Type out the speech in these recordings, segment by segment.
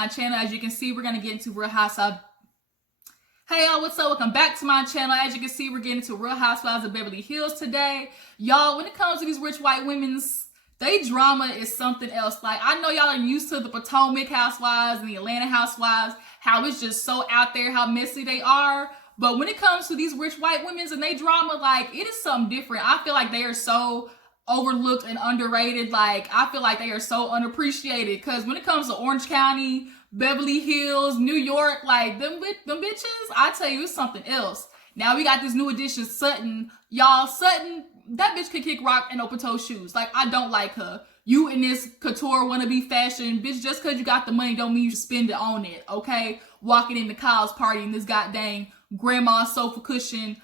my channel. As you can see, we're gonna get into Real Housewives. Hey y'all, what's up? Welcome back to my channel. As you can see, we're getting into Real Housewives of Beverly Hills today. Y'all, when it comes to these rich white women's, they drama is something else. Like, I know y'all are used to the Potomac Housewives and the Atlanta Housewives, how it's just so out there, how messy they are. But when it comes to these rich white women's and they drama, like, it is something different. I feel like they are so overlooked and underrated. Like, I feel like they are so unappreciated, because when it comes to Orange County, Beverly Hills, New York, like them bitches, I tell you, it's something else. Now we got this new addition, Sutton. Y'all, Sutton, that bitch could kick rock and open toe shoes. Like, I don't like her. You in this couture wannabe fashion, bitch, just because you got the money don't mean you spend it on it, okay? Walking into Kyle's party in this goddamn grandma's sofa cushion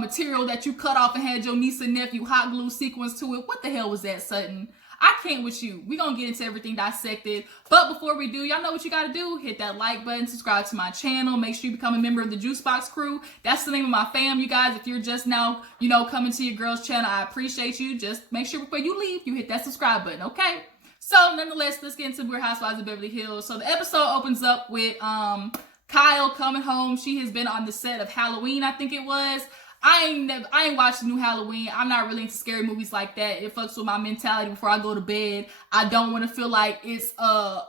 material that you cut off and had your niece and nephew hot glue sequence to it. What the hell was that, Sutton? I can't with you. We're going to get into everything dissected. But before we do, y'all know what you got to do. Hit that like button, subscribe to my channel. Make sure you become a member of the Juice Box crew. That's the name of my fam, you guys. If you're just now, coming to your girl's channel, I appreciate you. Just make sure before you leave, you hit that subscribe button, okay? So, nonetheless, let's get into Real Housewives of Beverly Hills. So, the episode opens up with Kyle coming home. She has been on the set of Halloween, I think it was. I ain't watched the new Halloween. I'm not really into scary movies like that. It fucks with my mentality before I go to bed. I don't want to feel like it's a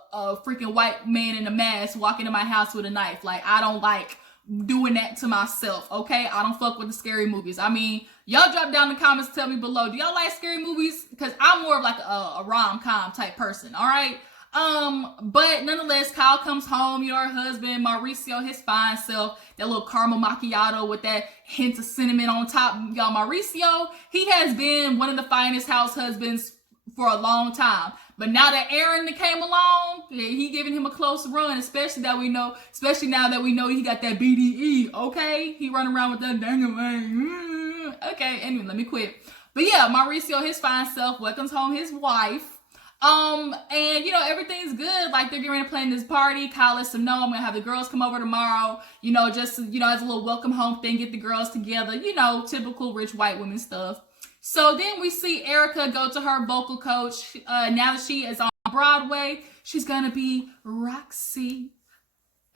freaking white man in a mask walking in my house with a knife. Like, I don't like doing that to myself, okay? I don't fuck with the scary movies. I mean, y'all drop down in the comments, tell me below, do y'all like scary movies? Because I'm more of like a rom-com type person, all right? But nonetheless, Kyle comes home, her husband, Mauricio, his fine self, that little caramel macchiato with that hint of cinnamon on top. Y'all, Mauricio, he has been one of the finest house husbands for a long time. But now that Aaron came along, he giving him a close run, especially now that we know he got that BDE, okay? He running around with that dang thing. Okay, anyway, let me quit. But yeah, Mauricio, his fine self, welcomes home his wife. And everything's good. Like, they're getting ready to plan this party. Kyle lets them know, I'm gonna have the girls come over tomorrow, just as a little welcome home thing, get the girls together, typical rich white women stuff. So then we see Erica go to her vocal coach. Now that she is on Broadway, she's gonna be Roxy.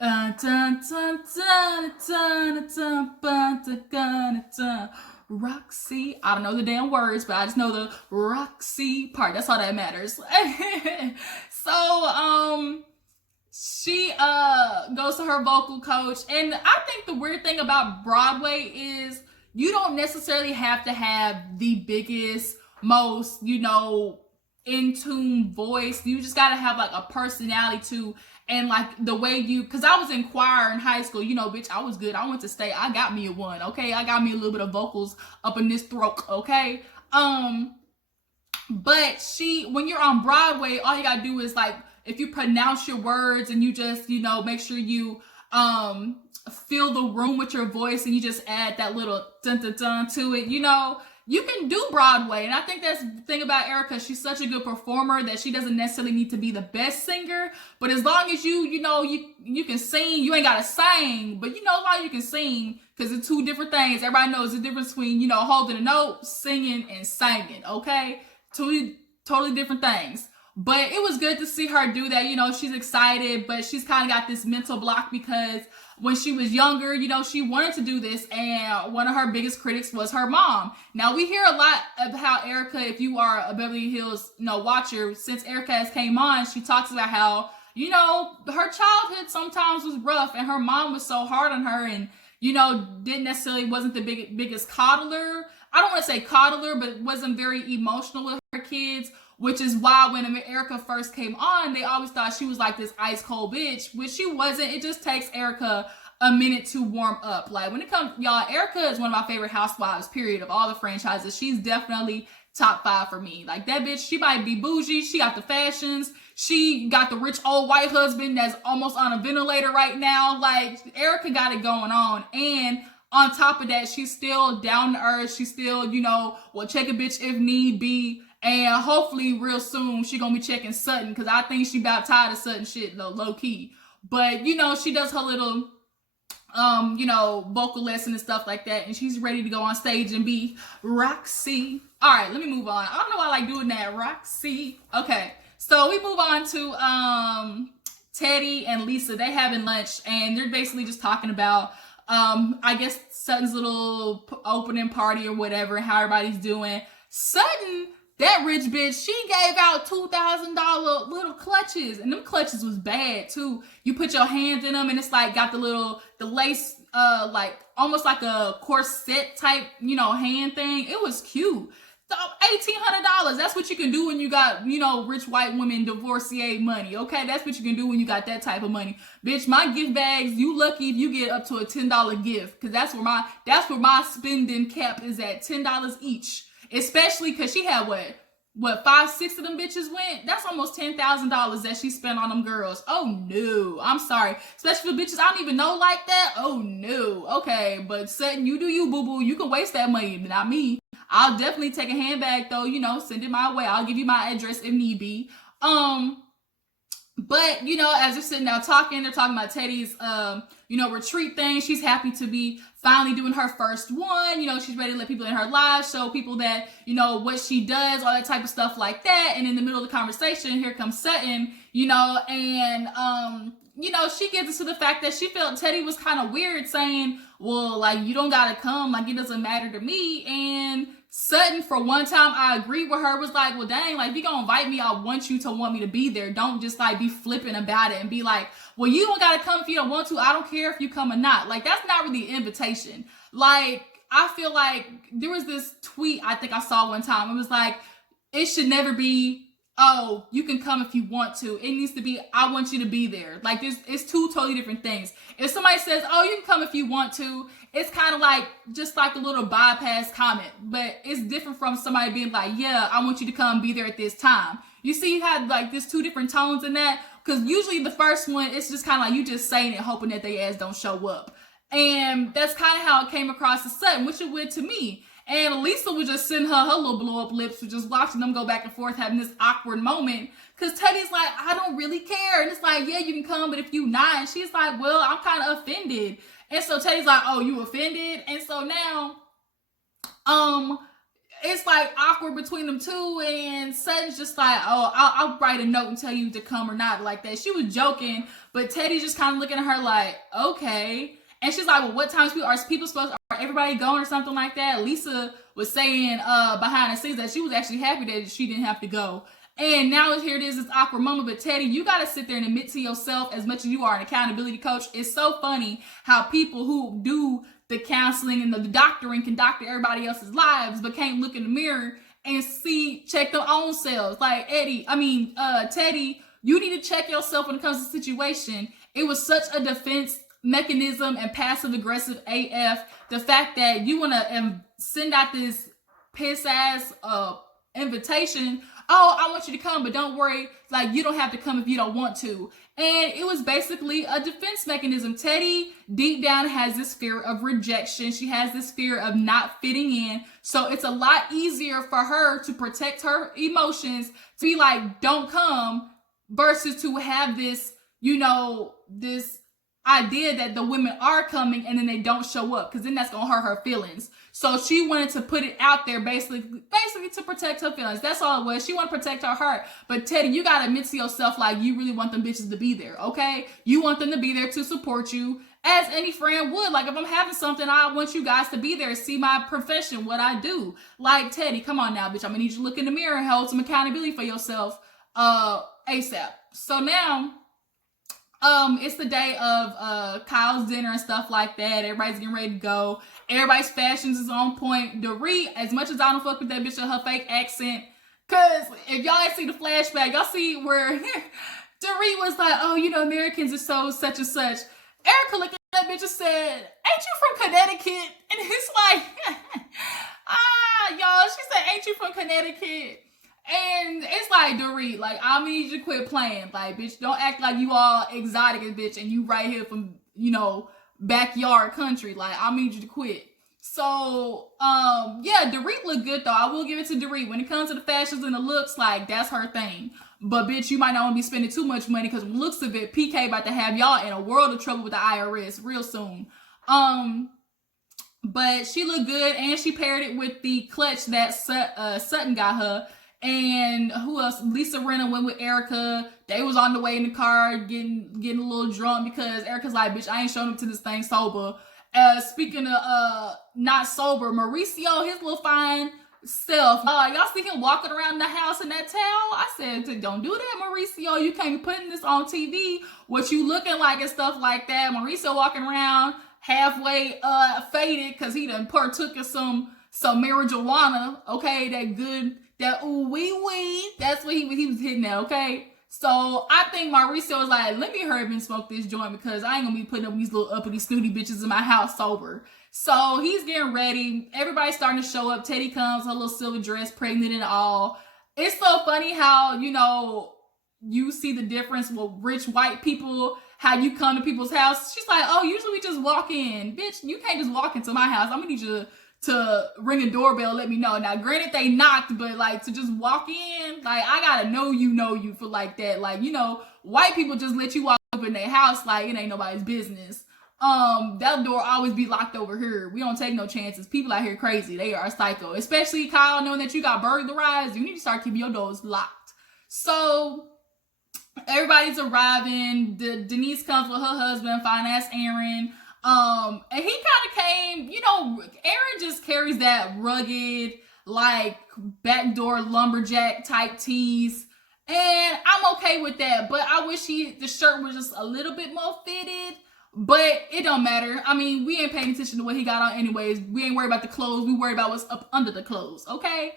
Dun, dun, dun, dun, dun, dun, dun, dun, dun. Roxy. I don't know the damn words, but I just know the Roxy part. That's all that matters. So, she goes to her vocal coach. And I think the weird thing about Broadway is you don't necessarily have to have the biggest, most, in tune voice. You just gotta have like a personality too. And like the way because I was in choir in high school, bitch, I was good. I went to state. I got me a 1, okay? I got me a little bit of vocals up in this throat, okay? But when you're on Broadway, all you gotta do is like, if you pronounce your words and you just, make sure you fill the room with your voice and you just add that little dun dun dun to it, you can do Broadway. And I think that's the thing about Erica. She's such a good performer that she doesn't necessarily need to be the best singer. But as long as you can sing, you ain't got to sing. But as long as you can sing, because it's two different things. Everybody knows the difference between, holding a note, singing, and singing, okay? Two totally different things. But it was good to see her do that. She's excited, but she's kind of got this mental block because when she was younger, she wanted to do this, and one of her biggest critics was her mom. Now, we hear a lot of how Erica, if you are a Beverly Hills, watcher, since Erica has came on, she talks about how, her childhood sometimes was rough, and her mom was so hard on her, and, wasn't the biggest coddler. I don't want to say coddler, but wasn't very emotional with her kids. Which is why when Erica first came on, they always thought she was like this ice cold bitch, which she wasn't. It just takes Erica a minute to warm up. Like, when it comes, y'all, Erica is one of my favorite housewives, period, of all the franchises. She's definitely top 5 for me. Like, that bitch, she might be bougie. She got the fashions. She got the rich old white husband that's almost on a ventilator right now. Like, Erica got it going on. And on top of that, she's still down to earth. She's still, will check a bitch if need be. And hopefully real soon she gonna be checking Sutton, because I think she about tired of Sutton shit, low key. But, she does her little, vocal lesson and stuff like that. And she's ready to go on stage and be Roxy. All right, let me move on. I don't know why I like doing that, Roxy. Okay, so we move on to Teddy and Lisa, they having lunch, and they're basically just talking about, I guess Sutton's little opening party or whatever, and how everybody's doing. Sutton, that rich bitch, she gave out $2,000 little clutches, and them clutches was bad too. You put your hands in them, and it's like got the lace, like almost like a corset type, hand thing. It was cute. $1,800. That's what you can do when you got, rich white women divorcee money. Okay, that's what you can do when you got that type of money, bitch. My gift bags, you lucky if you get up to a $10 gift, because that's where my spending cap is at, $10 each. Especially because she had what 5-6 of them bitches went. That's almost $10,000 that she spent on them girls. Oh no, I'm sorry. Especially for bitches I don't even know like that. Oh no. Okay, but Sutton, you do you, boo boo. You can waste that money, but not me. I'll definitely take a handbag though. Send it my way. I'll give you my address if need be. But, as they're sitting down talking, they're talking about Teddy's, retreat thing. She's happy to be finally doing her first one. She's ready to let people in her lives, show people that, what she does, all that type of stuff like that. And in the middle of the conversation, here comes Sutton, and, she gets into the fact that she felt Teddy was kind of weird, saying, well, like, you don't gotta come, like, it doesn't matter to me. And Sutton, for one time, I agree with her, was like, well, dang, like, if you're gonna invite me, I want you to want me to be there. Don't just, like, be flippant about it and be like, well, you don't gotta come if you don't want to. I don't care if you come or not. Like, that's not really an invitation. Like, I feel like there was this tweet I think I saw one time. It was like, it should never be, oh, you can come if you want to. It needs to be, I want you to be there. Like, it's two totally different things. If somebody says, oh, you can come if you want to, it's kind of like, just like a little bypass comment. But it's different from somebody being like, yeah, I want you to come be there at this time. You see, you had like this two different tones in that. Because usually the first one, it's just kind of like you just saying it, hoping that they ass don't show up. And that's kind of how it came across to Sutton, which it would to me. And Lisa was just sitting her little blow up lips, was just watching them go back and forth, having this awkward moment. Because Teddy's like, I don't really care. And it's like, yeah, you can come, but if you not. And she's like, well, I'm kind of offended. And so Teddy's like, oh, you offended? And so now, it's like awkward between them two. And Sutton's just like, oh, I'll write a note and tell you to come or not, like that. She was joking, but Teddy's just kind of looking at her like, okay. And she's like, well, what times are people supposed to, are everybody going or something like that? Lisa was saying behind the scenes that she was actually happy that she didn't have to go. And now here it is, this awkward moment. But Teddy, you got to sit there and admit to yourself, as much as you are an accountability coach. It's so funny how people who do the counseling and the doctoring can doctor everybody else's lives, but can't look in the mirror and check their own selves. Like Teddy, you need to check yourself when it comes to the situation. It was such a defense mechanism and passive aggressive AF. The fact that you want to send out this piss ass invitation. Oh, I want you to come, but don't worry, like, you don't have to come if you don't want to. And it was basically a defense mechanism. Teddy deep down has this fear of rejection. She has this fear of not fitting in. So it's a lot easier for her to protect her emotions, to be like, don't come, versus to have this, this idea that the women are coming and then they don't show up, because then that's gonna hurt her feelings. So she wanted to put it out there basically to protect her feelings. That's all it was. She wanted to protect her heart. But Teddy, you gotta admit to yourself, like, you really want them bitches to be there, okay? You want them to be there to support you, as any friend would. Like, if I'm having something, I want you guys to be there, see my profession, what I do. Like, Teddy, come on now, bitch. I'm gonna need you to look in the mirror and hold some accountability for yourself ASAP. So now, it's the day of Kyle's dinner and stuff like that. Everybody's getting ready to go. Everybody's fashions is on point. Dorit, as much as I don't fuck with that bitch with her fake accent, cause if y'all ain't see the flashback, y'all see where Dorit was like, oh, Americans are so such and such. Erica looked at that bitch and said, ain't you from Connecticut? And it's like, y'all, she said, ain't you from Connecticut? And it's like, Dorit, like, I need you to quit playing. Like, bitch, don't act like you all exotic as bitch and you right here from, backyard country. Like, I need you to quit. So, yeah, Dorit looked good though. I will give it to Dorit. When it comes to the fashions and the looks, like, that's her thing. But bitch, you might not want to be spending too much money, because looks of it, PK about to have y'all in a world of trouble with the IRS real soon. But she looked good, and she paired it with the clutch that Sutton got her. And who else? Lisa Rinna went with Erica. they was on the way in the car getting a little drunk because Erica's like, bitch, I ain't showing up to this thing sober. Speaking of not sober, Mauricio, his little fine self, y'all see him walking around the house in that towel? I said, don't do that, Mauricio. You can't be putting this on TV. What you looking like and stuff like that. Mauricio walking around halfway faded because he done partook of some marijuana. Okay, that ooh wee. That's what he was hitting at. Okay. So I think Mauricio was like, let me hurry up and smoke this joint because I ain't gonna be putting up these little uppity snooty bitches in my house sober. So he's getting ready. Everybody's starting to show up. Teddy comes, her little silver dress, pregnant and all. It's so funny how, you see the difference with rich white people, how you come to people's house. She's like, oh, usually we just walk in. Bitch, you can't just walk into my house. I'm gonna need you to ring a doorbell, let me know. Now, granted, they knocked, but like to just walk in, like I gotta know you for like that. Like, white people just let you walk up in their house like it ain't nobody's business. That door always be locked over here. We don't take no chances. People out here crazy. They are psycho. Especially Kyle, knowing that you got burglarized, you need to start keeping your doors locked. So everybody's arriving. Denise comes with her husband, fine ass Aaron. And he kind of came, Aaron just carries that rugged, like, backdoor lumberjack type tease. And I'm okay with that. But I wish the shirt was just a little bit more fitted. But it don't matter. I mean, we ain't paying attention to what he got on anyways. We ain't worried about the clothes. We worry about what's up under the clothes, okay?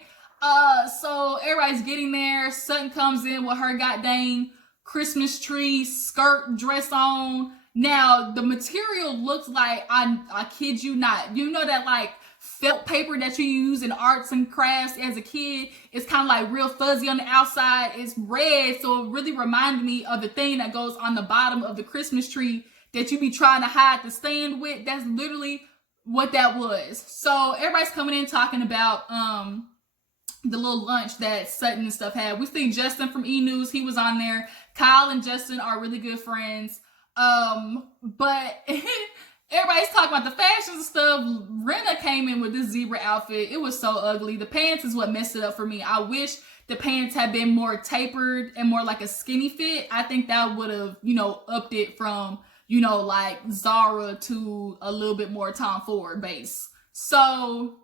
So everybody's getting there. Sutton comes in with her goddamn Christmas tree skirt dress on. Now, the material looks like, I kid you not, that like felt paper that you use in arts and crafts as a kid? It's kind of like real fuzzy on the outside. It's red, so it really reminded me of the thing that goes on the bottom of the Christmas tree that you be trying to hide the stand with. That's literally what that was. So everybody's coming in talking about the little lunch that Sutton and stuff had. We see Justin from E! News. He was on there. Kyle and Justin are really good friends. But everybody's talking about the fashions and stuff. Rena came in with this zebra outfit. It was so ugly. The pants is what messed it up for me. I wish the pants had been more tapered and more like a skinny fit. I think that would have, upped it from, like Zara to a little bit more Tom Ford base. So,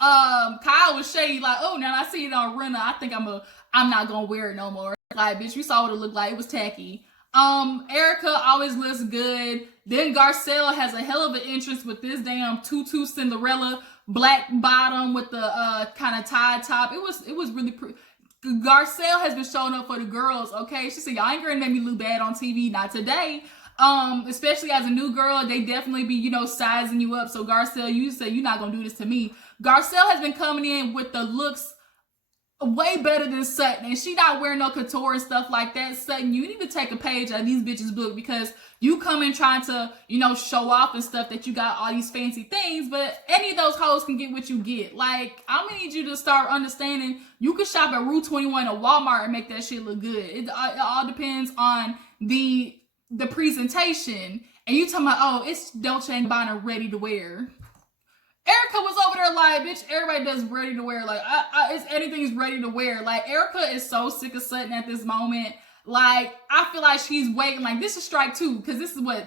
Kyle was shady, like, oh, now I see it on Rena. I think I'm not gonna wear it no more. Like, bitch, you saw what it looked like. It was tacky. Erica always looks good. Then Garcelle has a hell of an entrance with this damn tutu Cinderella black bottom with the kind of tied top. It was really pretty. Garcelle has been showing up for the girls, okay? She said, y'all ain't gonna make me look bad on TV. Not today. Especially as a new girl, they definitely be, sizing you up. So Garcelle, you say you're not gonna do this to me. Garcelle has been coming in with the looks way better than Sutton, and she not wearing no couture and stuff like that. Sutton, you need to take a page out of these bitches' book, because you come in trying to, show off and stuff that you got all these fancy things, but any of those hoes can get what you get. Like, I'm gonna need you to start understanding you can shop at Rue 21 or Walmart and make that shit look good. It all depends on the presentation. And you talking about, oh, it's Dolce & Gabbana ready to wear. Erica was over there like, bitch, everybody does ready to wear. Like, it's anything's ready to wear. Like, Erica is so sick of Sutton at this moment. Like, I feel like she's waiting. Like, this is strike two. Because this is what,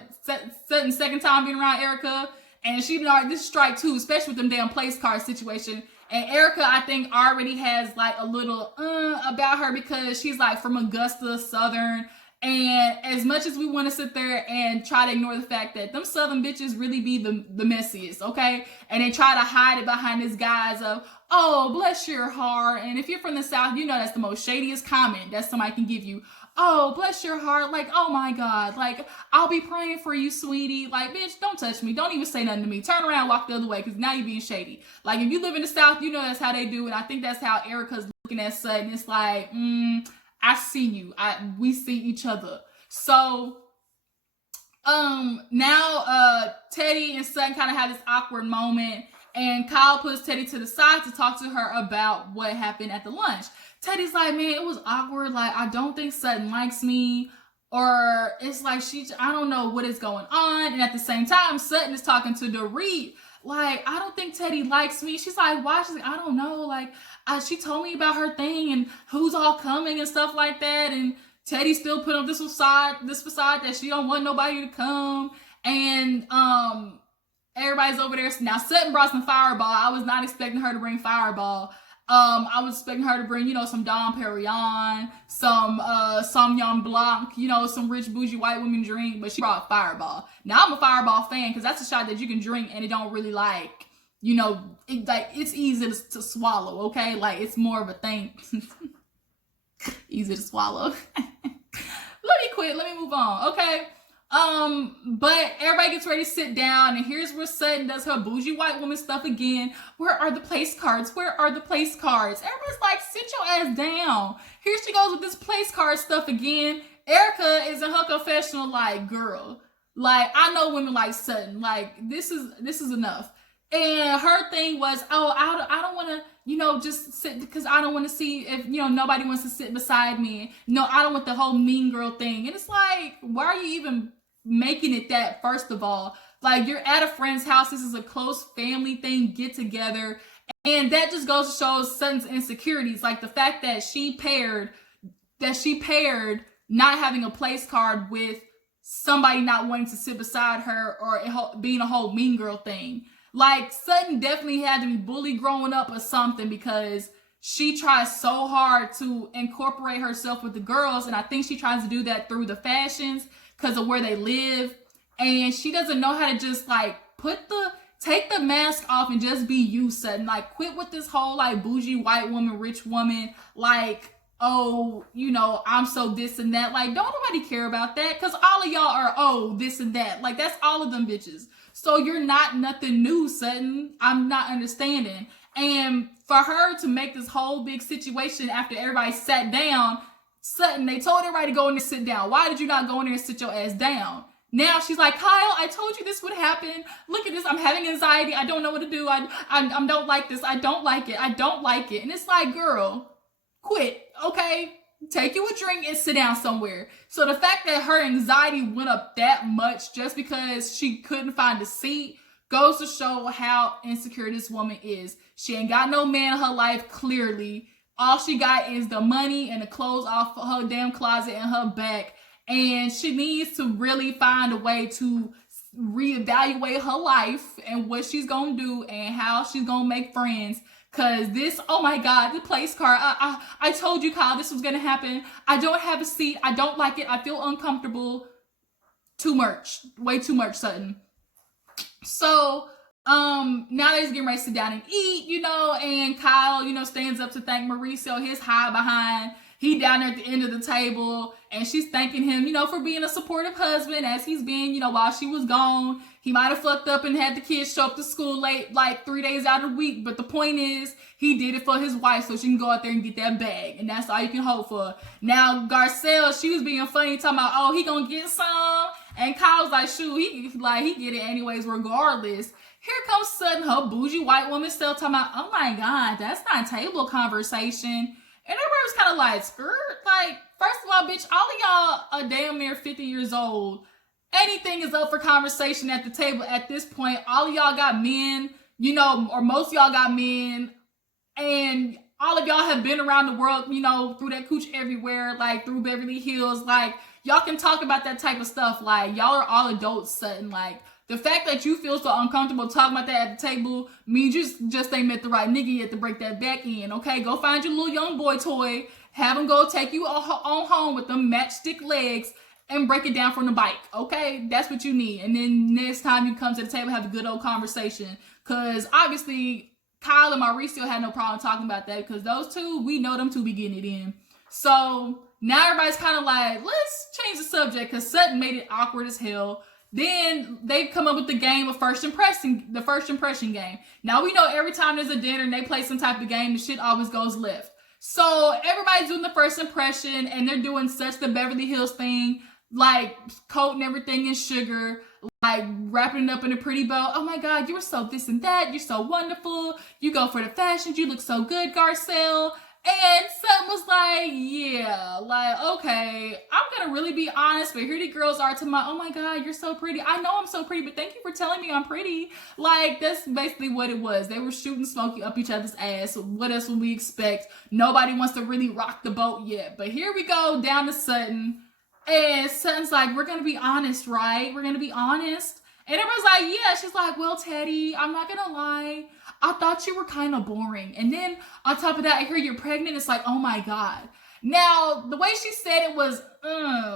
Sutton's second time being around Erica. And she been like, this is strike two, especially with them damn place card situation. And Erica, I think, already has, like, a little, about her, because she's, like, from Augusta, Southern. And as much as we want to sit there and try to ignore the fact that them Southern bitches really be the messiest, okay? And they try to hide it behind this guise of, oh, bless your heart. And if you're from the South, that's the most shadiest comment that somebody can give you. Oh, bless your heart. Like, oh my God. Like, I'll be praying for you, sweetie. Like, bitch, don't touch me. Don't even say nothing to me. Turn around, walk the other way, because now you're being shady. Like, if you live in the South, that's how they do. And I think that's how Erica's looking at Sutton. It's like, I see you. We see each other. So, now, Teddy and Sutton kind of have this awkward moment, and Kyle puts Teddy to the side to talk to her about what happened at the lunch. Teddy's like, man, it was awkward. Like, I don't think Sutton likes me, or it's like I don't know what is going on. And at the same time, Sutton is talking to Dorit. Like, I don't think Teddy likes me. She's like, why? She's like, I don't know. Like, she told me about her thing and who's all coming and stuff like that. And Teddy still put on this facade that she don't want nobody to come. And everybody's over there. Now Sutton brought some Fireball. I was not expecting her to bring Fireball. I was expecting her to bring, some Dom Perignon, some Sauvignon Blanc, some rich bougie white women drink, but she brought Fireball. Now I'm a Fireball fan because that's a shot that you can drink and it don't really it's easy to swallow, okay? Like, it's more of a thing. Easy to swallow. Let me quit. Let me move on, okay? But everybody gets ready to sit down, and here's where Sutton does her bougie white woman stuff again. Where are the place cards? Where are the place cards? Everybody's like, sit your ass down. Here she goes with this place card stuff again. Erica is in her confessional like, girl, like, I know women like Sutton. Like, this is enough. And her thing was, oh, I don't want to, just sit because I don't want to see if, nobody wants to sit beside me. No, I don't want the whole mean girl thing. And it's like, why are you even making it that, first of all? Like, you're at a friend's house. This is a close family thing, get together. And that just goes to show Sutton's insecurities. Like, the fact that she paired not having a place card with somebody not wanting to sit beside her or being a whole mean girl thing. Like, Sutton definitely had to be bullied growing up or something because she tries so hard to incorporate herself with the girls. And I think she tries to do that through the fashions because of where they live. And she doesn't know how to just, like, take the mask off and just be you, Sutton. Like, quit with this whole, like, bougie white woman, rich woman, like, oh, I'm so this and that. Like, don't nobody care about that because all of y'all are, oh, this and that. Like, that's all of them bitches. So you're not nothing new, Sutton. I'm not understanding. And for her to make this whole big situation after everybody sat down, Sutton, they told everybody to go in there and sit down. Why did you not go in there and sit your ass down? Now she's like, Kyle, I told you this would happen. Look at this. I'm having anxiety. I don't know what to do. I don't like this. I don't like it. I don't like it. And it's like, girl, quit, okay? Take you a drink and sit down somewhere. So the fact that her anxiety went up that much just because she couldn't find a seat goes to show how insecure this woman is. She ain't got no man in her life, clearly. All she got is the money and the clothes off her damn closet and her back. And she needs to really find a way to reevaluate her life and what she's going to do and how she's going to make friends. Because this, oh my God, the place card, I told you, Kyle, this was going to happen. I don't have a seat. I don't like it. I feel uncomfortable. Too much. Way too much, Sutton. So, now they're just getting ready to sit down and eat, and Kyle, stands up to thank Mauricio, his high behind. He down there at the end of the table, and she's thanking him, for being a supportive husband as he's been, while she was gone. He might have fucked up and had the kids show up to school late, like 3 days out of the week. But the point is, he did it for his wife so she can go out there and get that bag. And that's all you can hope for. Now, Garcelle, she was being funny, talking about, oh, he gonna get some. And Kyle's like, shoot, he get it anyways, regardless. Here comes Sutton, her bougie white woman still talking about, oh my God, that's not table conversation. And everybody was kind of like, skirt? Like, first of all, bitch, all of y'all are damn near 50 years old. Anything is up for conversation at the table at this point. All of y'all got men, or most of y'all got men. And all of y'all have been around the world, through that cooch everywhere, like through Beverly Hills. Like, y'all can talk about that type of stuff. Like, y'all are all adults, Sutton. Like, the fact that you feel so uncomfortable talking about that at the table means you just ain't met the right nigga yet to break that back in, okay? Go find your little young boy toy, have him go take you on home with them matchstick legs and break it down from the bike, okay? That's what you need. And then next time you come to the table, have a good old conversation. Because obviously, Kyle and Mauricio had no problem talking about that because those two, we know them two be getting it in. So now everybody's kind of like, let's change the subject because Sutton made it awkward as hell. Then they come up with the game of the first impression game. Now we know every time there's a dinner and they play some type of game, the shit always goes left. So everybody's doing the first impression and they're doing such the Beverly Hills thing, like coating everything in sugar, like wrapping it up in a pretty bow. Oh my God, you were so this and that. You're so wonderful. You go for the fashions. You look so good, Garcelle. And Sutton was like, yeah, like, okay, I'm gonna really be honest, but here the girls are to my, oh my God, you're so pretty. I know I'm so pretty, but thank you for telling me I'm pretty. Like, that's basically what it was. They were shooting smoke up each other's ass. What else would we expect? Nobody wants to really rock the boat yet. But here we go down to Sutton. And Sutton's like, we're gonna be honest, right? We're gonna be honest. And everyone's like, yeah. She's like, well, Teddy, I'm not gonna lie. I thought you were kind of boring. And then on top of that, I hear you're pregnant. It's like, oh my God. Now, the way she said it was,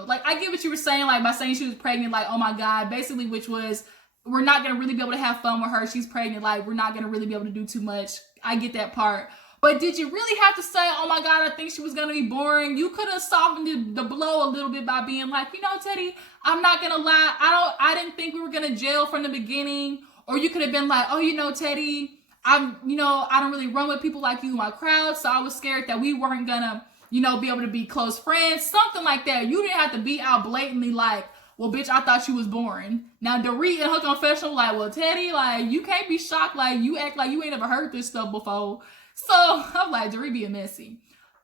like, I get what you were saying, like, by saying she was pregnant, like, oh my God, basically, which was, we're not going to really be able to have fun with her. She's pregnant. Like, we're not going to really be able to do too much. I get that part. But did you really have to say, oh my God, I think she was going to be boring? You could have softened the blow a little bit by being like, you know, Teddy, I'm not going to lie. I didn't think we were going to jail from the beginning. Or you could have been like, oh, you know, Teddy, I don't really run with people like you in my crowd, so I was scared that we weren't gonna, be able to be close friends, something like that. You didn't have to be out blatantly like, well, bitch, I thought you was boring. Now, Dorit in her confessional, like, well, Teddy, like, you can't be shocked, like, you act like you ain't ever heard this stuff before. So, I'm like, Dorit being messy.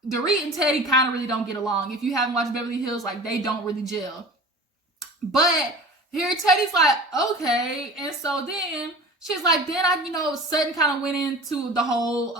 Dorit and Teddy kind of really don't get along. If you haven't watched Beverly Hills, like, they don't really gel. But here, Teddy's like, okay, and so then she's like, then Sutton kind of went into the whole,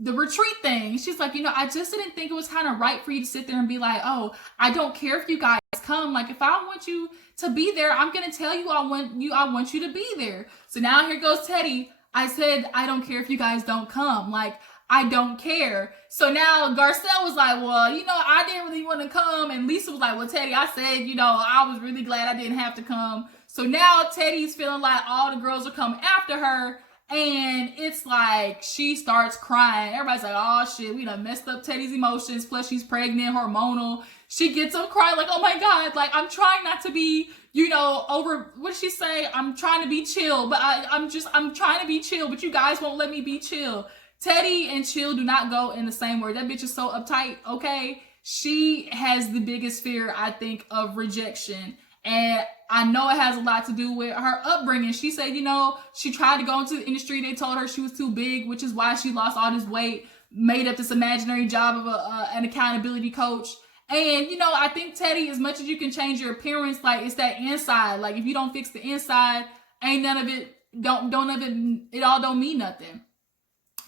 the retreat thing. She's like, I just didn't think it was kind of right for you to sit there and be like, oh, I don't care if you guys come. Like, if I want you to be there, I'm going to tell you I want you to be there. So now here goes Teddy. I said, I don't care if you guys don't come. Like, I don't care. So now Garcelle was like, well, I didn't really want to come. And Lisa was like, well, Teddy, I said, I was really glad I didn't have to come. So now Teddy's feeling like all the girls are coming after her. And it's like she starts crying. Everybody's like, oh shit, we done messed up Teddy's emotions. Plus she's pregnant, hormonal. She gets up crying like, oh my God, like I'm trying not to be, over, what did she say? I'm trying to be chill, but I'm trying to be chill, but you guys won't let me be chill. Teddy and chill do not go in the same word. That bitch is so uptight, okay? She has the biggest fear, I think, of rejection. And I know it has a lot to do with her upbringing. She said, she tried to go into the industry. They told her she was too big, which is why she lost all this weight, made up this imaginary job of an accountability coach. And, I think Teddy, as much as you can change your appearance, like it's that inside. Like if you don't fix the inside, ain't none of it, it all don't mean nothing.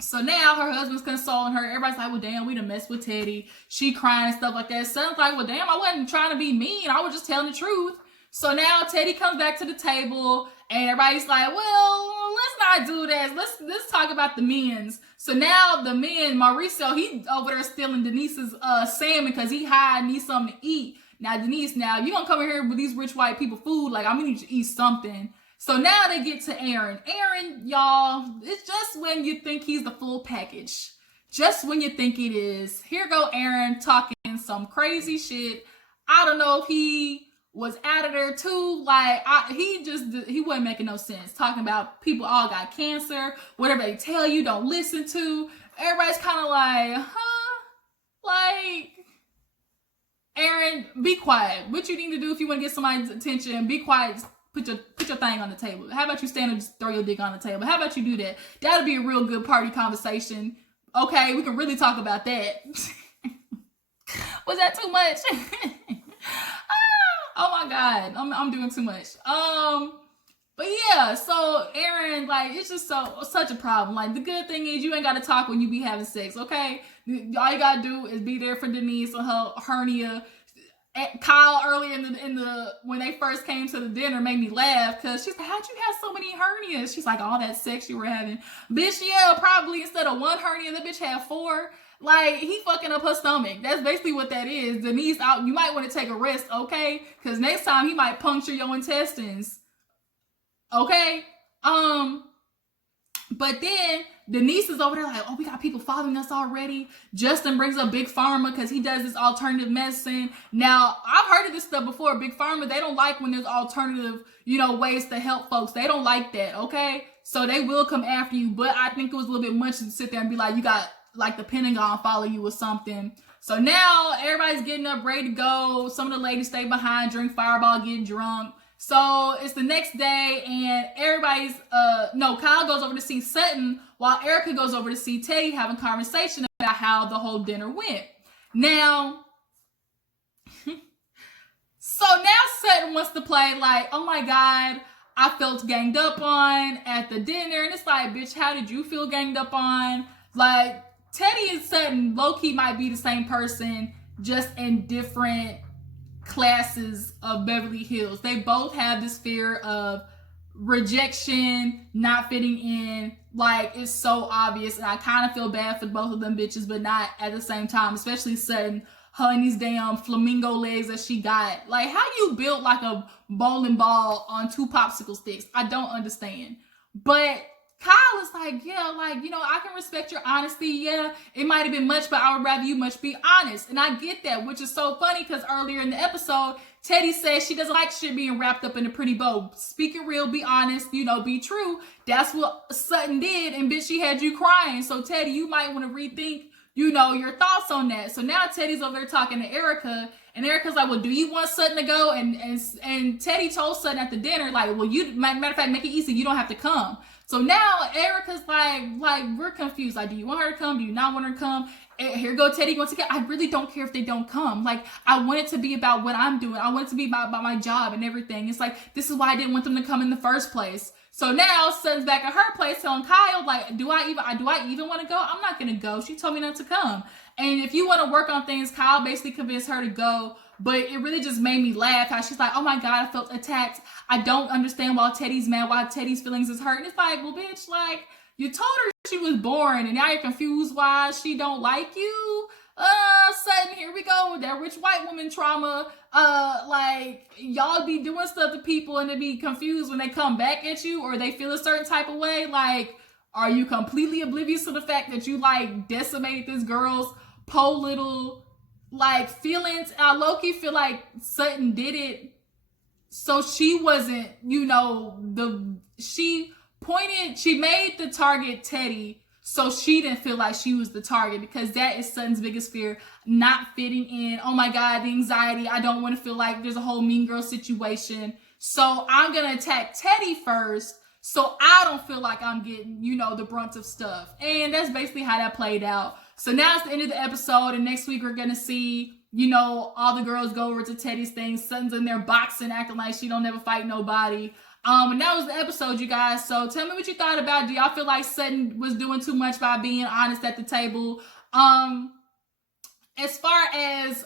So now her husband's consoling her. Everybody's like, well, damn, we done messed with Teddy. She crying and stuff like that. Son's like, well, damn, I wasn't trying to be mean. I was just telling the truth. So now Teddy comes back to the table and everybody's like, well, let's not do that. Let's talk about the men's. So now the men, Mauricio, he over there stealing Denise's salmon because he high and needs something to eat. Now, Denise, you gonna come in here with these rich white people food. Like, I'm gonna need you to eat something. So now they get to Aaron. Aaron, y'all, it's just when you think he's the full package. Just when you think it is. Here go Aaron talking some crazy shit. I don't know if he was out of there too. Like, he wasn't making no sense. Talking about people all got cancer. Whatever they tell you, don't listen to. Everybody's kind of like, huh? Like, Aaron, be quiet. What you need to do if you want to get somebody's attention, be quiet. Put your thing on the table. How about you stand and just throw your dick on the table? How about you do that? That'll be a real good party conversation. Okay, we can really talk about that. Was that too much? Oh my God, I'm doing too much. But yeah, so Aaron, like, it's just such a problem. Like, the good thing is you ain't got to talk when you be having sex, okay? All you got to do is be there for Denise or her hernia. Kyle earlier in the when they first came to the dinner made me laugh because she's like, how'd you have so many hernias? She's like, all that sex you were having. Bitch, yeah, probably instead of one hernia, the bitch had 4. Like, he fucking up her stomach. That's basically what that is. Denise, you might want to take a rest, okay? Because next time he might puncture your intestines. Okay? But then Denise is over there like, oh, we got people following us already. Justin brings up Big Pharma because he does this alternative medicine. Now, I've heard of this stuff before. Big Pharma, they don't like when there's alternative, ways to help folks. They don't like that, okay? So they will come after you. But I think it was a little bit much to sit there and be like, you got like the Pentagon follow you or something. So now everybody's getting up, ready to go. Some of the ladies stay behind, drink Fireball, get drunk. So it's the next day, and everybody's Kyle goes over to see Sutton while Erica goes over to see Teddy, having a conversation about how the whole dinner went. Now, so now Sutton wants to play like, oh my God, I felt ganged up on at the dinner. And it's like, bitch, how did you feel ganged up on? Like, Teddy and Sutton low-key might be the same person, just in different classes of Beverly Hills. They both have this fear of rejection, not fitting in. Like, it's so obvious, and I kind of feel bad for both of them bitches, but not at the same time, especially Sutton, her and these damn flamingo legs that she got. Like, how you built like a bowling ball on 2 popsicle sticks? I don't understand. But Kyle is like, yeah, like, you know, I can respect your honesty. Yeah, it might have been much, but I would rather you much be honest. And I get that, which is so funny because earlier in the episode, Teddy says she doesn't like shit being wrapped up in a pretty bow. Speak it real, be honest, you know, be true. That's what Sutton did, and bitch, she had you crying. So Teddy, you might want to rethink, you know, your thoughts on that. So now Teddy's over there talking to Erica, and Erica's like, well, do you want Sutton to go? And Teddy told Sutton at the dinner, like, well, you, matter of fact, make it easy, you don't have to come. So now Erica's like, we're confused. Like, do you want her to come? Do you not want her to come? And here go Teddy once again. I really don't care if they don't come. Like, I want it to be about what I'm doing. I want it to be about my job and everything. It's like, this is why I didn't want them to come in the first place. So now Sutton's back at her place telling Kyle, like, do I even want to go? I'm not going to go. She told me not to come. And if you want to work on things, Kyle basically convinced her to go. But it really just made me laugh how she's like, oh my God, I felt attacked. I don't understand why Teddy's mad, why Teddy's feelings is hurt. And it's like, well, bitch, like, you told her she was boring and now you're confused why she don't like you. Sudden, here we go with that rich white woman trauma. Like, y'all be doing stuff to people and they be confused when they come back at you or they feel a certain type of way. Like, are you completely oblivious to the fact that you, like, decimated this girl's poor little, like, feelings? I low-key feel like Sutton did it so she wasn't, you know, she made the target Teddy so she didn't feel like she was the target, because that is Sutton's biggest fear, not fitting in. Oh my God, the anxiety. I don't want to feel like there's a whole mean girl situation. So I'm going to attack Teddy first so I don't feel like I'm getting, you know, the brunt of stuff. And that's basically how that played out. So now it's the end of the episode, and next week we're going to see, you know, all the girls go over to Teddy's thing. Sutton's in there boxing, acting like she don't never fight nobody. And that was the episode, you guys. So tell me what you thought about it. Do y'all feel like Sutton was doing too much by being honest at the table? As far as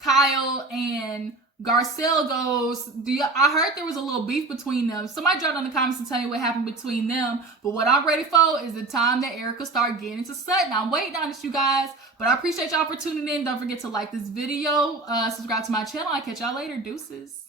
Kyle and Garcelle goes, I heard there was a little beef between them. Somebody drop down in the comments and tell me what happened between them. But what I'm ready for is the time that Erica start getting into Sutton. I'm waiting on this, you guys. But I appreciate y'all for tuning in. Don't forget to like this video, subscribe to my channel. I'll catch y'all later. Deuces.